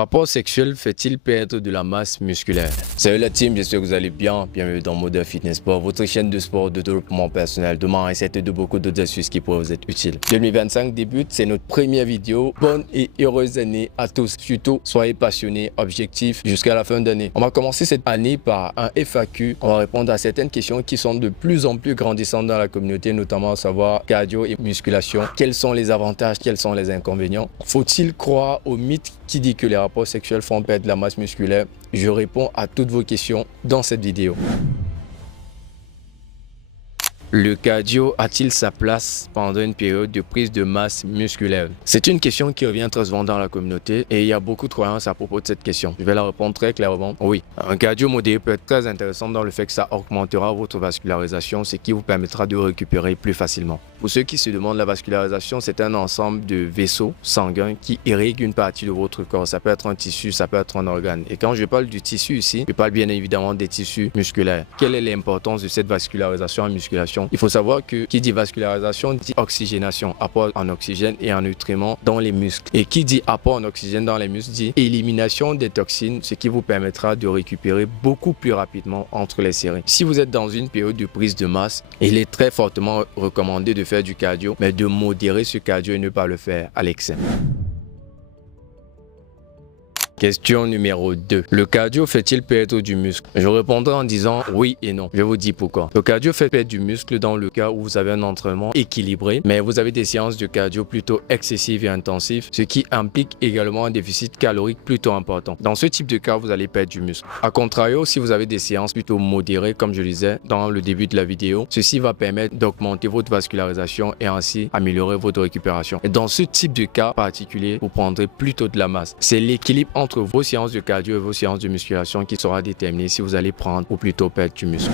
Un rapport sexuel fait-il perdre de la masse musculaire? Salut la team, j'espère que vous allez bien. Bienvenue dans Modern Fitness Sport, votre chaîne de sport de développement personnel, de mindset et de beaucoup d'autres astuces qui pourraient vous être utiles. 2025 débute, c'est notre première vidéo. Bonne et heureuse année à tous. Surtout, soyez passionnés, objectifs jusqu'à la fin d'année. On va commencer cette année par un FAQ. On va répondre à certaines questions qui sont de plus en plus grandissantes dans la communauté, notamment à savoir cardio et musculation. Quels sont les avantages, quels sont les inconvénients? Faut-il croire au mythe qui dit que les rapports sexuels font perdre de la masse musculaire? Je réponds à toutes vos questions dans cette vidéo. Le cardio a-t-il sa place pendant une période de prise de masse musculaire? C'est une question qui revient très souvent dans la communauté et il y a beaucoup de croyances à propos de cette question. Je vais la répondre très clairement. Oui, un cardio modéré peut être très intéressant dans le fait que ça augmentera votre vascularisation, ce qui vous permettra de récupérer plus facilement. Pour ceux qui se demandent, la vascularisation, c'est un ensemble de vaisseaux sanguins qui irriguent une partie de votre corps. Ça peut être un tissu, ça peut être un organe. Et quand je parle du tissu ici, je parle bien évidemment des tissus musculaires. Quelle est l'importance de cette vascularisation en musculation? Il faut savoir que qui dit vascularisation dit oxygénation, apport en oxygène et en nutriments dans les muscles. Et qui dit apport en oxygène dans les muscles dit élimination des toxines, ce qui vous permettra de récupérer beaucoup plus rapidement entre les séries. Si vous êtes dans une période de prise de masse, il est très fortement recommandé de faire du cardio, mais de modérer ce cardio et ne pas le faire à l'excès. Question numéro 2. Le cardio fait-il perdre du muscle? Je répondrai en disant oui et non. Je vous dis pourquoi. Le cardio fait perdre du muscle dans le cas où vous avez un entraînement équilibré, mais vous avez des séances de cardio plutôt excessives et intensives, ce qui implique également un déficit calorique plutôt important. Dans ce type de cas, vous allez perdre du muscle. A contrario, si vous avez des séances plutôt modérées, comme je le disais dans le début de la vidéo, ceci va permettre d'augmenter votre vascularisation et ainsi améliorer votre récupération. Et dans ce type de cas particulier, vous prendrez plutôt de la masse. C'est l'équilibre entre vos séances de cardio et vos séances de musculation qui sera déterminé si vous allez prendre ou plutôt perdre du muscle.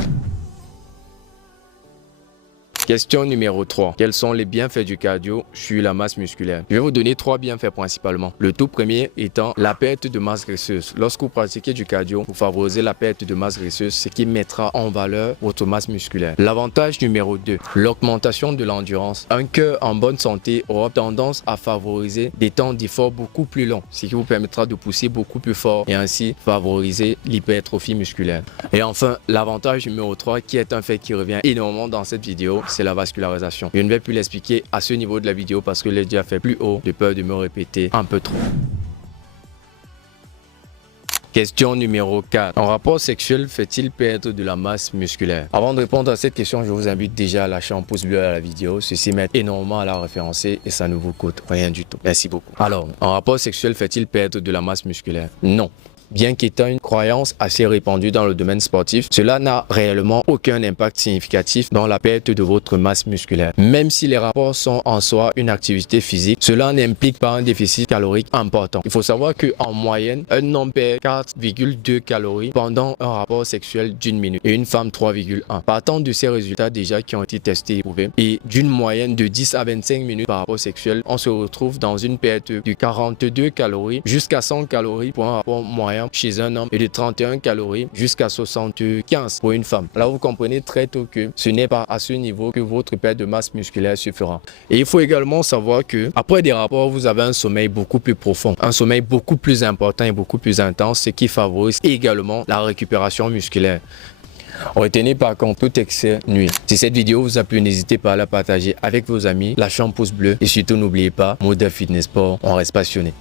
Question numéro 3. Quels sont les bienfaits du cardio sur la masse musculaire? Je vais vous donner 3 bienfaits principalement. Le tout premier étant la perte de masse graisseuse. Lorsque vous pratiquez du cardio, vous favorisez la perte de masse graisseuse, ce qui mettra en valeur votre masse musculaire. L'avantage numéro 2, l'augmentation de l'endurance. Un cœur en bonne santé aura tendance à favoriser des temps d'effort beaucoup plus longs, ce qui vous permettra de pousser beaucoup plus fort et ainsi favoriser l'hypertrophie musculaire. Et enfin, l'avantage numéro 3, qui est un fait qui revient énormément dans cette vidéo, c'est la vascularisation. Je ne vais plus l'expliquer à ce niveau de la vidéo parce que je l'ai déjà fait plus haut, de peur de me répéter un peu trop. Question numéro 4. Un rapport sexuel fait-il perdre de la masse musculaire? Avant de répondre à cette question, je vous invite déjà à lâcher un pouce bleu à la vidéo. Ceci m'aide énormément à la référencer et ça ne vous coûte rien du tout. Merci beaucoup. Alors, un rapport sexuel fait-il perdre de la masse musculaire? Non. Bien qu'étant une croyance assez répandue dans le domaine sportif, cela n'a réellement aucun impact significatif dans la perte de votre masse musculaire. Même si les rapports sont en soi une activité physique, cela n'implique pas un déficit calorique important. Il faut savoir qu'en moyenne, un homme perd 4,2 calories pendant un rapport sexuel d'une minute et une femme 3,1. Partant de ces résultats déjà qui ont été testés et prouvés, et d'une moyenne de 10 à 25 minutes par rapport sexuel, on se retrouve dans une perte de 42 calories jusqu'à 100 calories pour un rapport moyen chez un homme et de 31 calories jusqu'à 75 pour une femme. Là, vous comprenez très tôt que ce n'est pas à ce niveau que votre perte de masse musculaire se fera. Et il faut également savoir que après des rapports, vous avez un sommeil beaucoup plus profond, un sommeil beaucoup plus important et beaucoup plus intense, ce qui favorise également la récupération musculaire. Retenez par contre, tout excès nuit. Si cette vidéo vous a plu, n'hésitez pas à la partager avec vos amis, lâchez un pouce bleu et surtout n'oubliez pas, Modern Fitness Sport, on reste passionné.